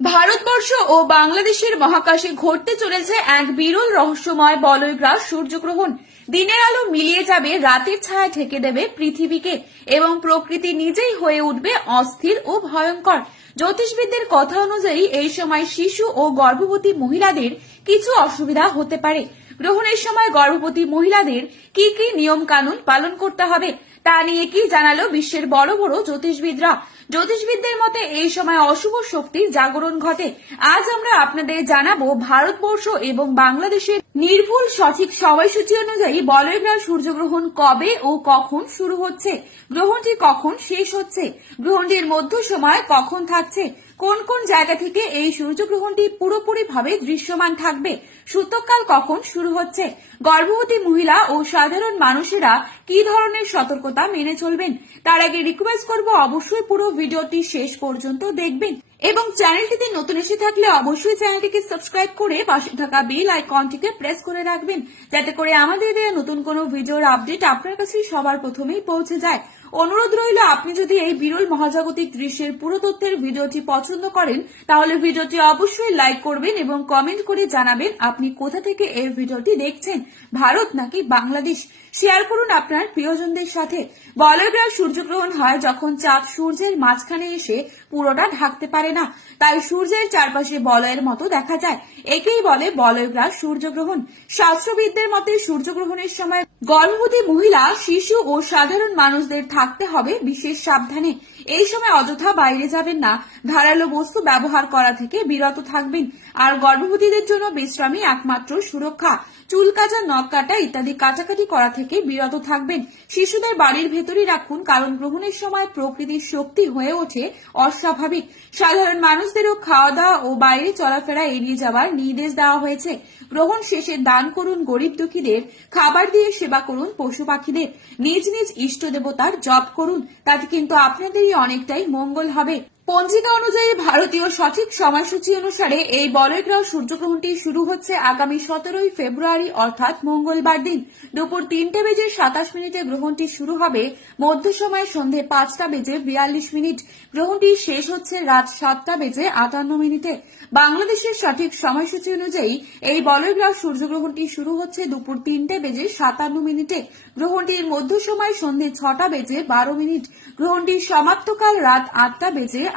ভারতবর্ষ ও বাংলাদেশের মহাকাশে ঘটতে চলেছে এক বিরল রহস্যময় বলয়গ্রাস সূর্যগ্রহণ। দিনের আলো মিলিয়ে যাবে, রাতের ছায়া ঢেকে দেবে পৃথিবীকে এবং প্রকৃতি নিজেই হয়ে উঠবে অস্থির ও ভয়ঙ্কর। জ্যোতিষবিদদের কথা অনুযায়ী এই সময় শিশু ও গর্ভবতী মহিলাদের কিছু অসুবিধা হতে পারে। গ্রহণের সময় গর্ভবতী মহিলাদের কি কি নিয়ম কানুন পালন করতে হবে তা নিয়ে কি জানালো বিশ্বের বড় বড় জ্যোতিষবিদরা। জ্যোতিষবিদদের মতে এই সময় অশুভ শক্তির জাগরণ ঘটে। আজ আমরা আপনাদের জানাবো ভারতবর্ষ এবং বাংলাদেশের নির্ভুল সঠিক সময়সূচি অনুযায়ী বলয়গ্রাস সূর্যগ্রহণ কবে ও কখন শুরু হচ্ছে, গ্রহণটি কখন শেষ হচ্ছে, গ্রহণটির মধ্য সময় কখন থাকছে, কোন কোন জায়গা থেকে এই সূর্যগ্রহণটি পুরোপুরিভাবে দৃশ্যমান থাকবে, সূতককাল কখন শুরু হচ্ছে, গর্ভবতী মহিলা ও সাধারণ মানুষেরা কি ধরনের সতর্কতা মেনে চলবেন। তার আগে রিকোয়েস্ট করব অবশ্যই পুরো ভিডিওটি শেষ পর্যন্ত দেখবেন এবং চ্যানেলটিতে নতুন এসে থাকলে অবশ্যই চ্যানেলটিকে সাবস্ক্রাইব করে পাশে থাকা বেল আইকনটিকে প্রেস করে রাখবেন, যাতে করে আমাদের দেওয়া নতুন কোনো ভিডিওর আপডেট আপনার কাছে সবার প্রথমেই পৌঁছে যায়। অনুরোধ রইল, আপনি যদি এই বিরল মহাজাগতিক দৃশ্যের পুরো তথ্যের ভিডিওটি পছন্দ করেন তাহলে ভিডিওটি অবশ্যই লাইক করবেন এবং কমেন্ট করে জানাবেন আপনি কোথা থেকে এই ভিডিওটি দেখছেন, ভারত নাকি বাংলাদেশ। শেয়ার করুন আপনার প্রিয়জনদের সাথে। বলয়গ্রাস সূর্যগ্রহণ হয় যখন চাঁদ সূর্যের মাঝখানে এসে পুরোটা ঢাকতে পারে না, তাই সূর্যের চারপাশে বলয়ের মতো দেখা যায়। একেই বলে বলয়গ্রাস সূর্যগ্রহণ। শাস্ত্রবিদদের মতে সূর্যগ্রহণের সময় গর্ভবতী মহিলা, শিশু ও সাধারণ মানুষদের থাকতে হবে বিশেষ সাবধানে। এই সময় অযথা বাইরে যাবেন না, ধারালো বস্তু ব্যবহার করা থেকে বিরত থাকবেন। আর গর্ভবতীদের জন্য বিশ্রামই একমাত্র সুরক্ষা। চুল কাটা, নখ কাটা ইত্যাদি কাটাকাটি করা থেকে বিরত থাকবেন। শিশুদের বাড়ির ভেতরেই রাখুন, কারণ গ্রহণের সময় প্রকৃতির শক্তি হয়ে ওঠে অস্বাভাবিক। সাধারণ মানুষদেরও খাওয়া দাওয়া ও বাইরে চলাফেরা এড়িয়ে যাওয়ার নির্দেশ দেওয়া হয়েছে। গ্রহণ শেষে দান করুন গরিব দুঃখীদের, খাবার দিয়ে সেবা করুন পশু পাখিদের, নিজ নিজ ইষ্ট দেবতার জপ করুন, তাতে কিন্তু আপনাদেরই অনেকটাই মঙ্গল হবে। পঞ্জিকা অনুযায়ী ভারতীয় সঠিক সময়সূচি অনুসারে এই বলয়গ্রাস সূর্যগ্রহণটি শুরু হচ্ছে আগামী 17 ফেব্রুয়ারি অর্থাৎ মঙ্গলবার দিন দুপুর 3:27 গ্রহণটি শুরু হবে। মধ্য সময় সন্ধে 5:42। গ্রহণটি শেষ হচ্ছে রাত 7:58। বাংলাদেশের সঠিক সময়সূচি অনুযায়ী এই বলয়গ্রাস সূর্যগ্রহণটি শুরু হচ্ছে দুপুর 3:57। গ্রহণটির মধ্য সময় সন্ধে 6:12। গ্রহণটির সমাপ্তকাল রাত 8:28।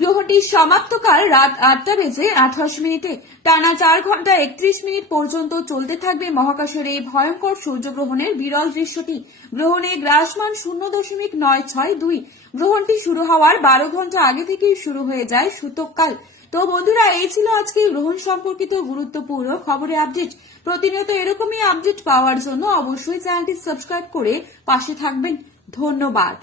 গ্রহণটির সমাপ্তকাল রাত 8:28। টানা 4 ঘন্টা 31 মিনিট পর্যন্ত চলতে থাকবে মহাকাশের এই ভয়ঙ্কর সূর্যগ্রহণের বিরল দৃশ্যটি। গ্রহণে গ্রাসমান 0.962। গ্রহণটি শুরু হওয়ার 12 ঘন্টা আগে থেকেই শুরু হয়ে যায় সূতককাল। তো বন্ধুরা, এই ছিল আজকে গ্রহণ সম্পর্কিত গুরুত্বপূর্ণ খবরের আপডেট। প্রতিনিয়ত এরকমই আপডেট পাওয়ার জন্য অবশ্যই চ্যানেলটি সাবস্ক্রাইব করে পাশে থাকবেন। ধন্যবাদ।